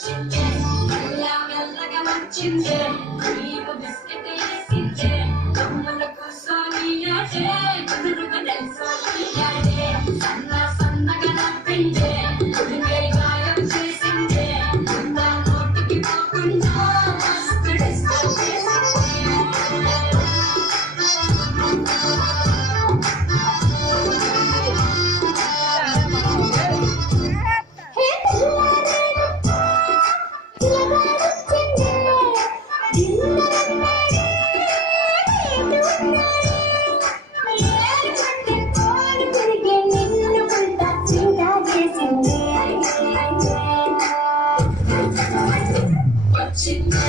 వచ్చిందే మెల్ల మెల్లగా వచ్చిందే నీకు బిస్కెట్ వేసిందే కమ్మల కూర్చొని ఆడే కుదురుగా నిల్చొని ఆడే సన్న సన్నగా నవ్విందే గుండె గాయం చేసిందే ఉందా నోటికి పోకుండా మస్తు డిస్టర్బ్ వచ్చిందే